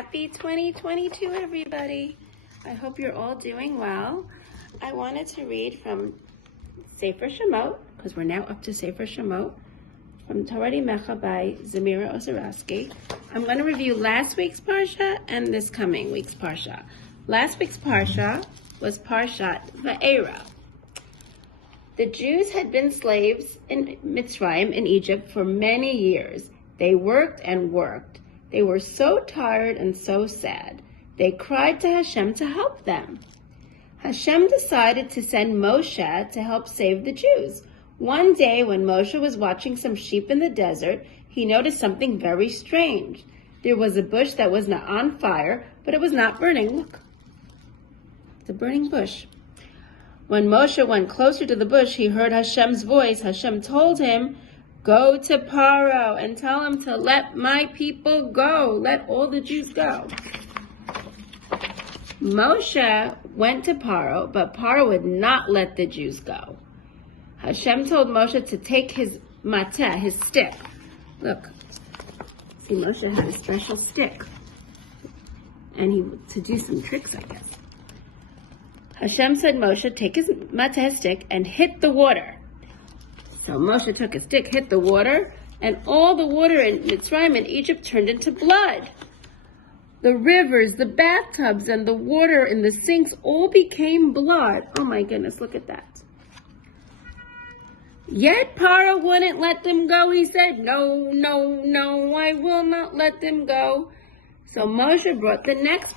Happy 2022, everybody. I hope you're all doing well. I wanted to read from Sefer Shemot, because we're now up to Sefer Shemot, from Torah Mecha by Zamira Ozarowski. I'm going to review last week's Parsha and this coming week's Parsha. Last week's Parsha was Parshat Va'era. The Jews had been slaves in Mitzrayim, in Egypt, for many years. They worked and worked. They were so tired and so sad. They cried to Hashem to help them. Hashem decided to send Moshe to help save the Jews. One day when Moshe was watching some sheep in the desert, he noticed something very strange. There was a bush that was not on fire, but it was not burning. Look, it's a burning bush. When Moshe went closer to the bush, he heard Hashem's voice. Hashem told him, "Go to Paro and tell him to let my people go. Let all the Jews go." Moshe went to Paro, but Paro would not let the Jews go. Hashem told Moshe to take his mateh, his stick. Look, see, Moshe had a special stick, and to do some tricks, I guess. Hashem said, Moshe, take his mateh stick and hit the water. So Moshe took his stick, hit the water, and all the water in Mitzrayim and Egypt turned into blood. The rivers, the bathtubs, and the water in the sinks all became blood. Oh my goodness, look at that. Yet Paro wouldn't let them go. He said, no, no, no, I will not let them go. So Moshe brought the next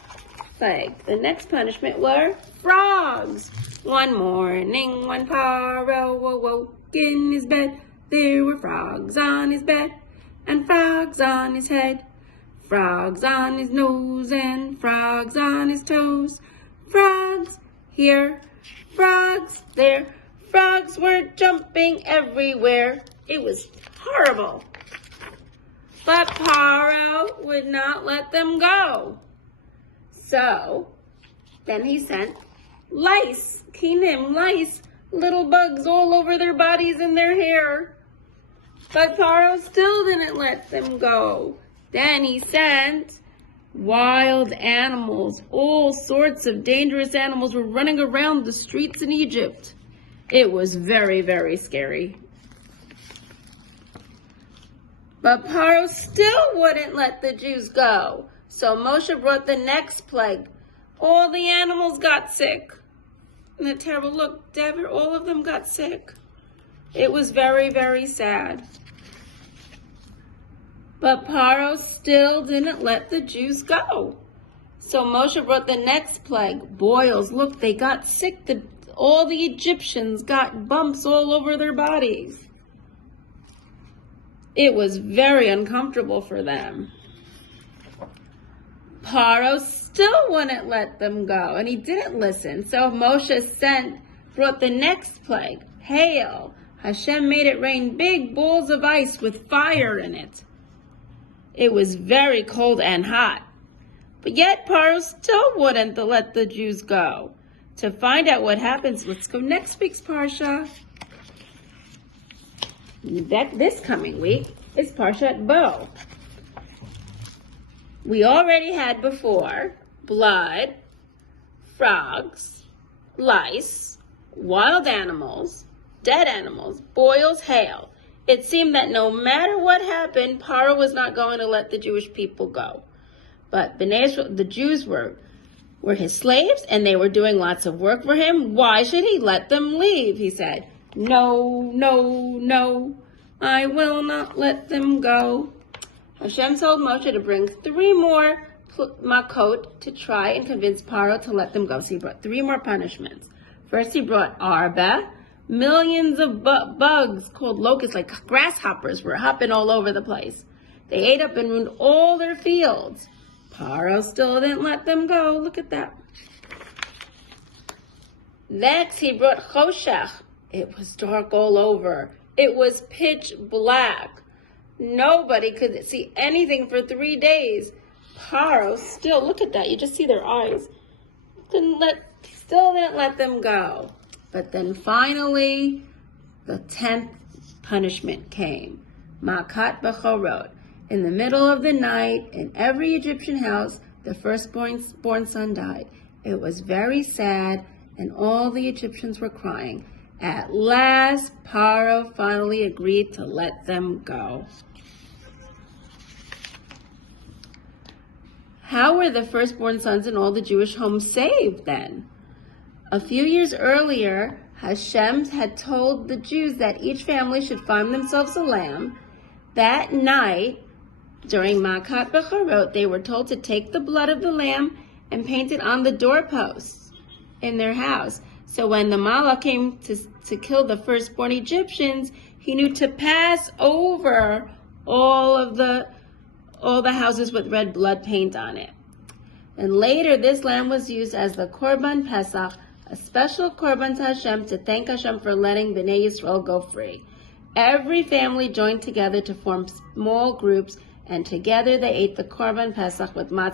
plague. The next punishment were frogs. One morning when Paro awoke in his bed, there were frogs on his bed and frogs on his head. Frogs on his nose and frogs on his toes. Frogs here, frogs there. Frogs were jumping everywhere. It was horrible. But Paro would not let them go. So then he sent lice, kinim, lice, little bugs all over their bodies and their hair. But Paro still didn't let them go. Then he sent wild animals. All sorts of dangerous animals were running around the streets in Egypt. It was very, very scary. But Paro still wouldn't let the Jews go. So Moshe brought the next plague. All the animals got sick. And the terrible look, Dever, all of them got sick. It was very, very sad. But Paro still didn't let the Jews go. So Moshe brought the next plague. Boils, look, they got sick. All the Egyptians got bumps all over their bodies. It was very uncomfortable for them. Paro still wouldn't let them go, and he didn't listen. So Moshe brought the next plague, hail. Hashem made it rain big balls of ice with fire in it. It was very cold and hot. But yet Paro still wouldn't let the Jews go. To find out what happens, let's go next week's Parsha. This coming week is Parshat Bo. We already had before blood, frogs, lice, wild animals, dead animals, boils, hail. It seemed that no matter what happened, Paro was not going to let the Jewish people go. But the Jews were his slaves, and they were doing lots of work for him. Why should he let them leave? He said, no, no, no, I will not let them go. Hashem told Moshe to bring 3 more makot to try and convince Paro to let them go. So he brought 3 more punishments. First he brought arba. Millions of bugs called locusts, like grasshoppers, were hopping all over the place. They ate up and ruined all their fields. Paro still didn't let them go. Look at that. Next, he brought choshech. It was dark all over. It was pitch black. Nobody could see anything for 3 days. Paro still, look at that. You just see their eyes. Still didn't let them go. But then finally, the 10th punishment came. Makat b'chorot. In the middle of the night, in every Egyptian house, the firstborn son died. It was very sad, and all the Egyptians were crying. At last, Paro finally agreed to let them go. How were the firstborn sons in all the Jewish homes saved then? A few years earlier, Hashem had told the Jews that each family should find themselves a lamb. That night, during Makat Becharot, they were told to take the blood of the lamb and paint it on the doorposts in their house. So when the Malach came to kill the firstborn Egyptians, he knew to pass over all the houses with red blood paint on it. And later, this lamb was used as the Korban Pesach, a special Korban to Hashem to thank Hashem for letting Bnei Yisrael go free. Every family joined together to form small groups, and together they ate the Korban Pesach with matzah